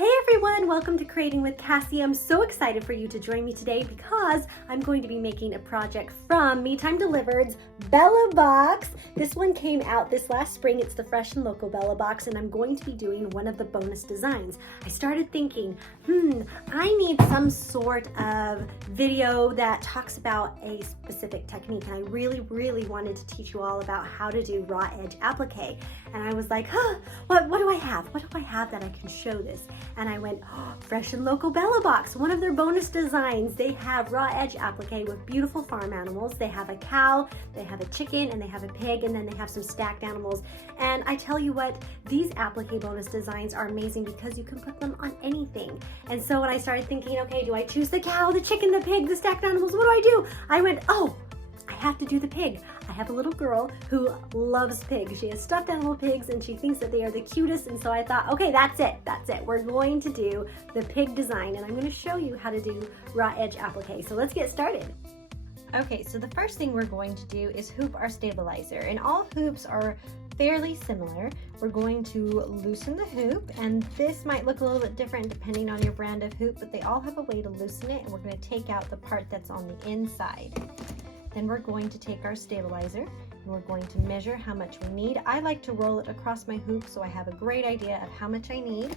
Hey everyone, welcome to Creating with Cassie. I'm so excited for you to join me today because I'm going to be making a project from Me Time Delivered's Bella Box. This one came out this last spring. It's the Fresh and Local Bella Box, and I'm going to be doing one of the bonus designs. I started thinking, I need some sort of video that talks about a specific technique, and I really wanted to teach you all about how to do raw edge applique. And I was like, what do I have? What do I have that I can show this? And I went, Fresh and Local Bella Box, one of their bonus designs. They have raw edge applique with beautiful farm animals. They have a cow, they have a chicken, and they have a pig, and then they have some stacked animals. And I tell you what, these applique bonus designs are amazing because you can put them on anything. And so when I started thinking, okay, do I choose the cow, the chicken, the pig, the stacked animals? What do I do? I went, I have to do the pig. I have a little girl who loves pigs. She has stuffed animal pigs and she thinks that they are the cutest, and so I thought, okay, that's it. We're going to do the pig design, and I'm going to show you how to do raw edge applique. So let's get started. Okay, so the first thing we're going to do is hoop our stabilizer, and all hoops are fairly similar. We're going to loosen the hoop, and this might look a little bit different depending on your brand of hoop, but they all have a way to loosen it, and we're going to take out the part that's on the inside. Then we're going to take our stabilizer and we're going to measure how much we need. I like to roll it across my hoop so I have a great idea of how much I need.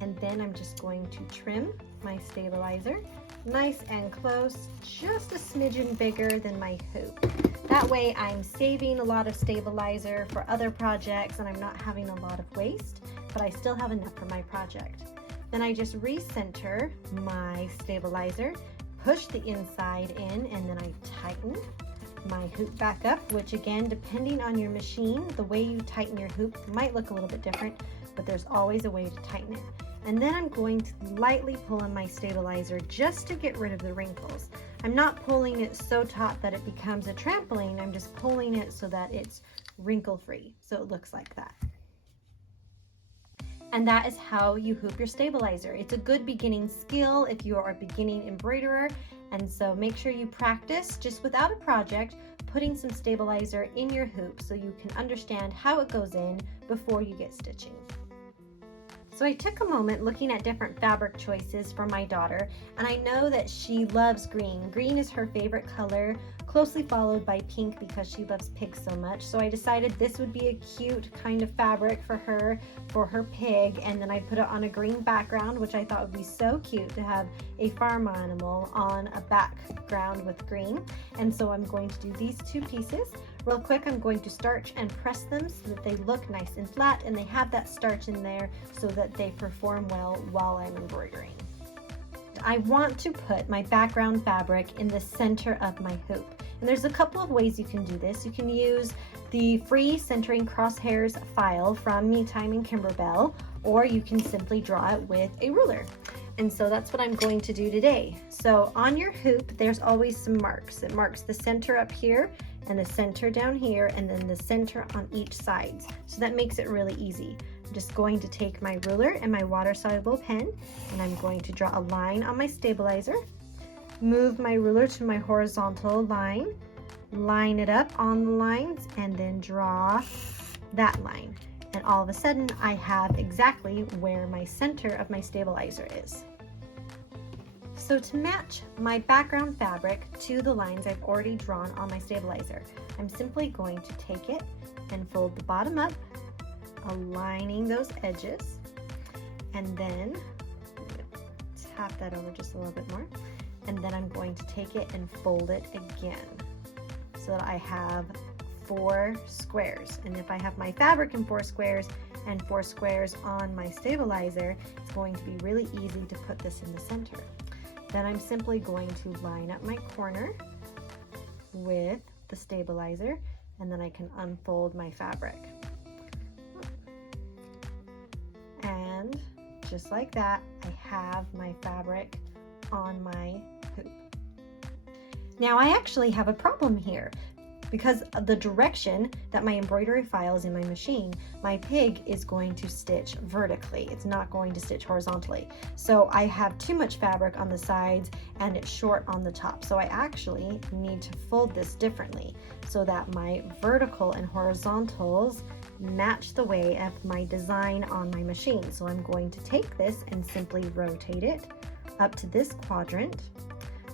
And then I'm just going to trim my stabilizer nice and close, just a smidgen bigger than my hoop. That way I'm saving a lot of stabilizer for other projects and I'm not having a lot of waste, but I still have enough for my project. Then I just recenter my stabilizer, push the inside in, and then I tighten my hoop back up, which again, depending on your machine, the way you tighten your hoop might look a little bit different, but there's always a way to tighten it. And then I'm going to lightly pull on my stabilizer just to get rid of the wrinkles. I'm not pulling it so taut that it becomes a trampoline, I'm just pulling it so that it's wrinkle-free, so it looks like that. And that is how you hoop your stabilizer. It's a good beginning skill if you are a beginning embroiderer, and so make sure you practice just without a project putting some stabilizer in your hoop so you can understand how it goes in before you get stitching. So I took a moment looking at different fabric choices for my daughter, and I know that she loves green. Green is her favorite color, closely followed by pink because she loves pigs so much. So I decided this would be a cute kind of fabric for her pig, and then I put it on a green background, which I thought would be so cute to have a farm animal on a background with green. And so I'm going to do these two pieces. Real quick, I'm going to starch and press them so that they look nice and flat and they have that starch in there so that they perform well while I'm embroidering. I want to put my background fabric in the center of my hoop. And there's a couple of ways you can do this. You can use the free centering crosshairs file from Me Time and Kimberbell, or you can simply draw it with a ruler. And so that's what I'm going to do today. So on your hoop, there's always some marks. It marks the center up here and the center down here, and then the center on each side. So that makes it really easy. I'm just going to take my ruler and my water-soluble pen, and I'm going to draw a line on my stabilizer, move my ruler to my horizontal line, line it up on the lines, and then draw that line. And all of a sudden, I have exactly where my center of my stabilizer is. So to match my background fabric to the lines I've already drawn on my stabilizer, I'm simply going to take it and fold the bottom up, aligning those edges, and then tap that over just a little bit more, and then I'm going to take it and fold it again so that I have 4 squares. And if I have my fabric in 4 squares and 4 squares on my stabilizer, it's going to be really easy to put this in the center. Then I'm simply going to line up my corner with the stabilizer, and then I can unfold my fabric. And just like that, I have my fabric on my hoop. Now I actually have a problem here. because of the direction that my embroidery file is in my machine, my pig is going to stitch vertically. It's not going to stitch horizontally. So I have too much fabric on the sides and it's short on the top. So I actually need to fold this differently so that my vertical and horizontals match the way of my design on my machine. So I'm going to take this and simply rotate it up to this quadrant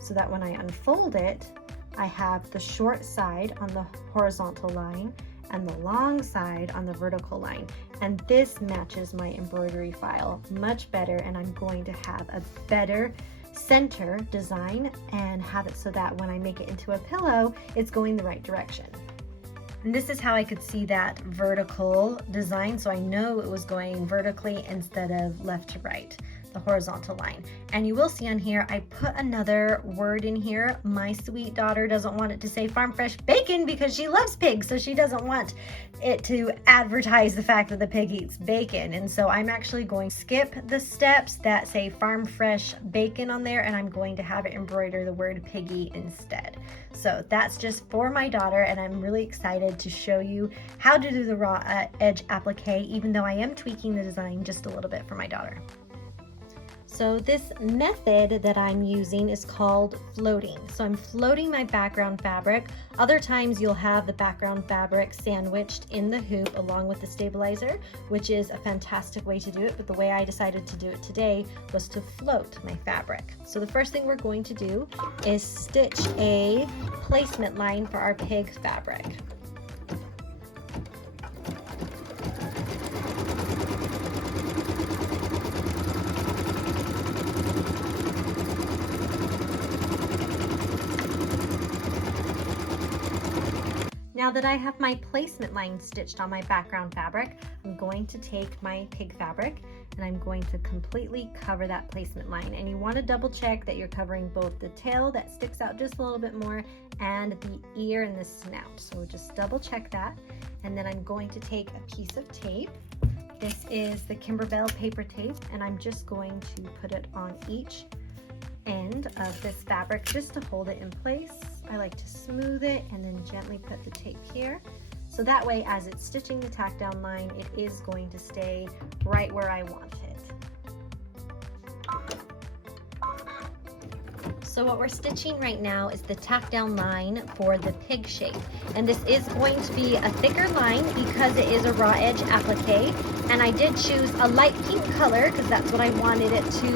so that when I unfold it, I have the short side on the horizontal line and the long side on the vertical line. And this matches my embroidery file much better, and I'm going to have a better center design and have it so that when I make it into a pillow, it's going the right direction. And this is how I could see that vertical design, so I know it was going vertically instead of left to right, the horizontal line. And you will see on here, I put another word in here. My sweet daughter doesn't want it to say farm fresh bacon because she loves pigs, so she doesn't want it to advertise the fact that the pig eats bacon. And so I'm actually going to skip the steps that say farm fresh bacon on there, and I'm going to have it embroider the word piggy instead. So that's just for my daughter, and I'm really excited to show you how to do the raw edge applique, even though I am tweaking the design just a little bit for my daughter. So this method that I'm using is called floating. So I'm floating my background fabric. Other times you'll have the background fabric sandwiched in the hoop along with the stabilizer, which is a fantastic way to do it. But the way I decided to do it today was to float my fabric. So the first thing we're going to do is stitch a placement line for our pig fabric. Now that I have my placement line stitched on my background fabric, I'm going to take my pig fabric and I'm going to completely cover that placement line. And you want to double check that you're covering both the tail that sticks out just a little bit more and the ear and the snout. So just double check that. And then I'm going to take a piece of tape. This is the Kimberbell paper tape, and I'm just going to put it on each end of this fabric just to hold it in place. I like to smooth it and then gently put the tape here. So that way, as it's stitching the tack down line, it is going to stay right where I want it. So what we're stitching right now is the tack down line for the pig shape. And this is going to be a thicker line because it is a raw edge applique. And I did choose a light pink color because that's what I wanted it to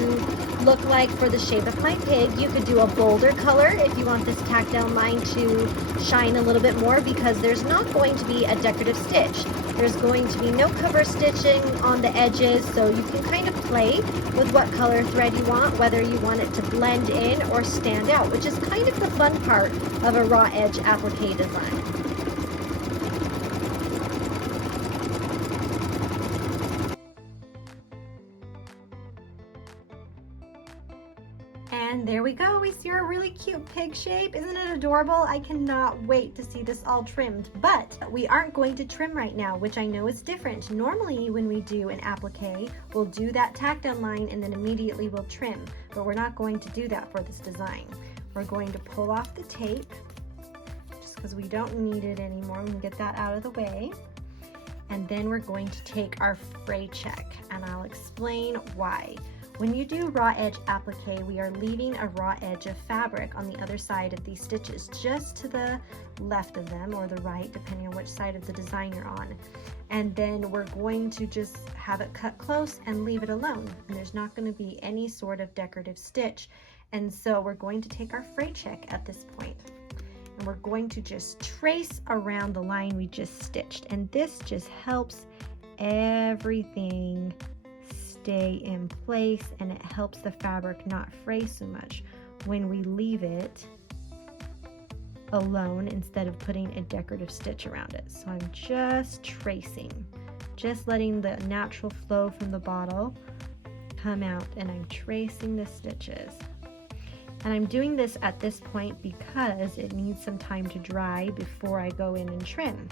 look like for the shape of my pig. You could do a bolder color if you want this tack down line to shine a little bit more, because there's not going to be a decorative stitch. There's going to be no cover stitching on the edges, so you can kind of play with what color thread you want, whether you want it to blend in or stand out, which is kind of the fun part of a raw edge applique design. And there we go, we see our really cute pig shape. Isn't it adorable? I cannot wait to see this all trimmed, but we aren't going to trim right now, which I know is different. Normally when we do an applique, we'll do that tack down line and then immediately we'll trim, but we're not going to do that for this design. We're going to pull off the tape just because we don't need it anymore. We can get that out of the way. And then we're going to take our fray check, and I'll explain why. When you do raw edge applique, we are leaving a raw edge of fabric on the other side of these stitches, just to the left of them or the right, depending on which side of the design you're on. And then we're going to just have it cut close and leave it alone. And there's not going to be any sort of decorative stitch. And so we're going to take our fray check at this point, and we're going to just trace around the line we just stitched. And this just helps everything stay in place, and it helps the fabric not fray so much when we leave it alone instead of putting a decorative stitch around it. So I'm just tracing, just letting the natural flow from the bottle come out, and I'm tracing the stitches. And I'm doing this at this point because it needs some time to dry before I go in and trim.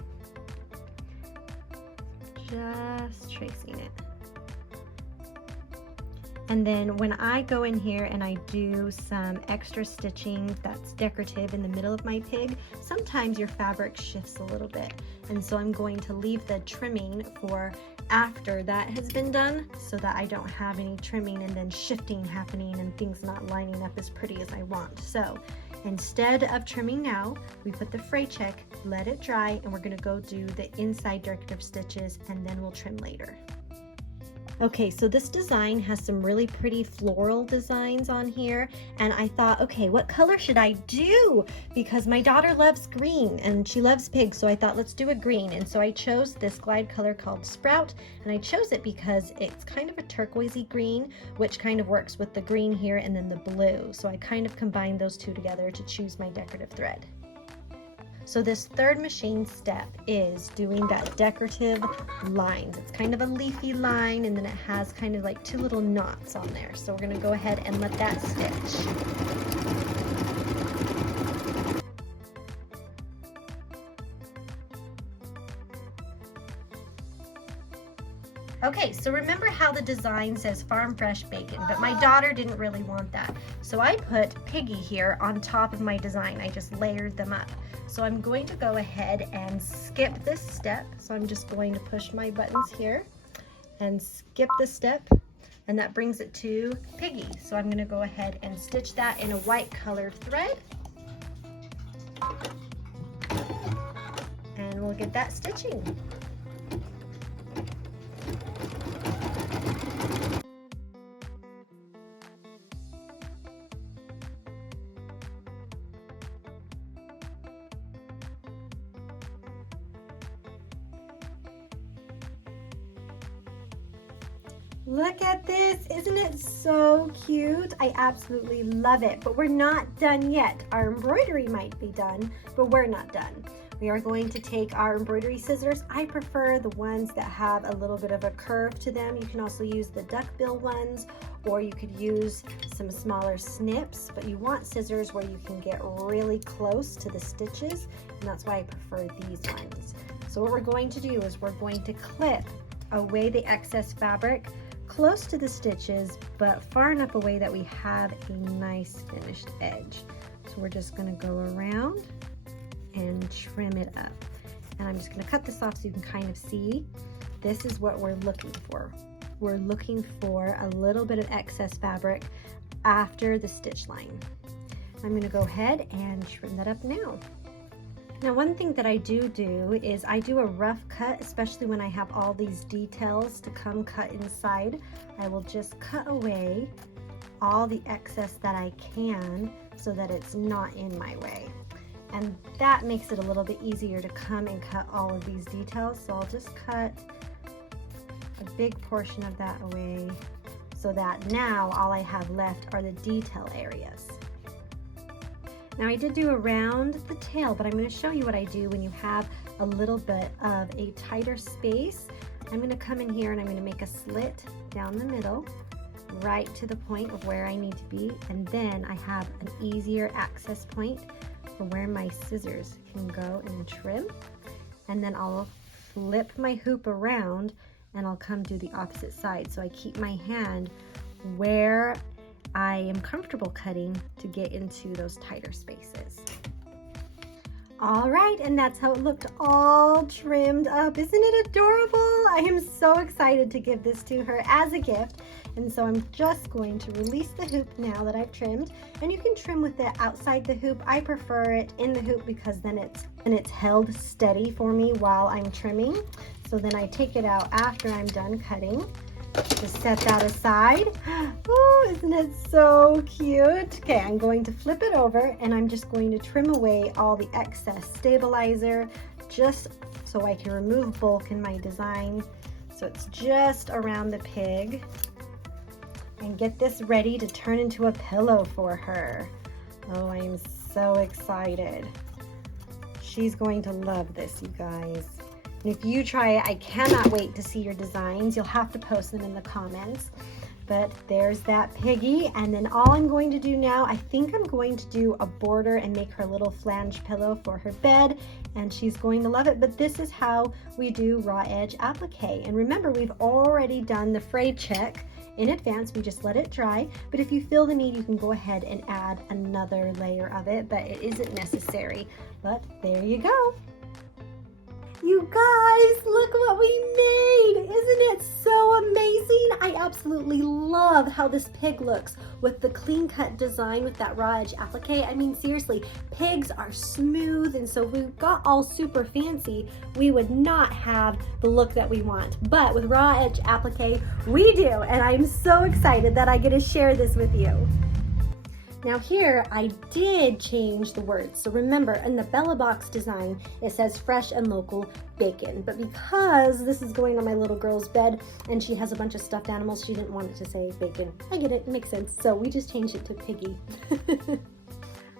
Just tracing it. And then when I go in here and I do some extra stitching that's decorative in the middle of my pig, sometimes your fabric shifts a little bit. And so I'm going to leave the trimming for after that has been done so that I don't have any trimming and then shifting happening and things not lining up as pretty as I want. So instead of trimming now, we put the fray check, let it dry, and we're gonna go do the inside decorative stitches and then we'll trim later. Okay, so this design has some really pretty floral designs on here, and I thought, okay, what color should I do? Because my daughter loves green and she loves pigs, so I thought let's do a green. And so I chose this glide color called Sprout, and I chose it because it's kind of a turquoisey green, which kind of works with the green here and then the blue. So I kind of combined those two together to choose my decorative thread. So this third machine step is doing that decorative lines. It's kind of a leafy line, and then it has kind of like two little knots on there. So we're gonna go ahead and let that stitch. Okay, so remember how the design says farm fresh bacon, but my daughter didn't really want that. So I put piggy here on top of my design. I just layered them up. So I'm going to go ahead and skip this step. So I'm just going to push my buttons here and skip the step, and that brings it to piggy. So I'm going to go ahead and stitch that in a white colored thread. And we'll get that stitching. Look at this, isn't it so cute? I absolutely love it, but we're not done yet. Our embroidery might be done, but we're not done. We are going to take our embroidery scissors. I prefer the ones that have a little bit of a curve to them. You can also use the duckbill ones, or you could use some smaller snips, but you want scissors where you can get really close to the stitches, and that's why I prefer these ones. So what we're going to do is we're going to clip away the excess fabric close to the stitches, but far enough away that we have a nice finished edge. So we're just going to go around and trim it up. And I'm just going to cut this off so you can kind of see. This is what we're looking for. We're looking for a little bit of excess fabric after the stitch line. I'm going to go ahead and trim that up now. Now, one thing that I do is I do a rough cut, especially when I have all these details to come cut inside. I will just cut away all the excess that I can so that it's not in my way. And that makes it a little bit easier to come and cut all of these details. So I'll just cut a big portion of that away so that now all I have left are the detail areas. Now I did do around the tail, but I'm going to show you what I do when you have a little bit of a tighter space. I'm going to come in here and I'm going to make a slit down the middle, right to the point of where I need to be, and then I have an easier access point for where my scissors can go and trim. And then I'll flip my hoop around and I'll come do the opposite side. So I keep my hand where I am comfortable cutting to get into those tighter spaces. All right, and that's how it looked all trimmed up. Isn't it adorable? I am so excited to give this to her as a gift. And so I'm just going to release the hoop now that I've trimmed. And you can trim with it outside the hoop. I prefer it in the hoop because then it's held steady for me while I'm trimming. So then I take it out after I'm done cutting. Just set that aside. Oh, isn't it so cute? Okay, I'm going to flip it over and I'm just going to trim away all the excess stabilizer just so I can remove bulk in my design. So it's just around the pig. And get this ready to turn into a pillow for her. Oh, I'm so excited. She's going to love this, you guys. And if you try it, I cannot wait to see your designs. You'll have to post them in the comments. But there's that piggy. And then all I'm going to do now, I think I'm going to do a border and make her a little flange pillow for her bed. And she's going to love it. But this is how we do raw edge applique. And remember, we've already done the fray check in advance. We just let it dry, but if you feel the need, you can go ahead and add another layer of it, but it isn't necessary. But there you go. You guys, look what we made! Isn't it so amazing? I absolutely love how this pig looks with the clean cut design with that raw edge applique. I mean, seriously, pigs are smooth, and so if we got all super fancy, we would not have the look that we want. But with raw edge applique, we do, and I'm so excited that I get to share this with you. Now here, I did change the words. So remember, in the Bella Box design, it says fresh and local bacon. But because this is going on my little girl's bed and she has a bunch of stuffed animals, she didn't want it to say bacon. I get it, it makes sense. So we just changed it to piggy.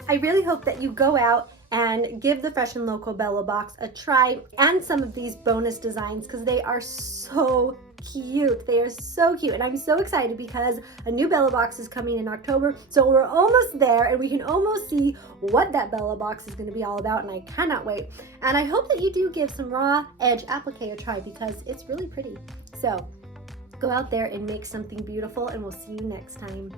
I really hope that you go out and give the Fresh and Local Bella Box a try and some of these bonus designs because they are so cute. They are so cute, and I'm so excited because a new Bella Box is coming in October, so we're almost there and we can almost see what that Bella Box is going to be all about, and I cannot wait. And I hope that you do give some raw edge applique a try because it's really pretty. So go out there and make something beautiful, and we'll see you next time.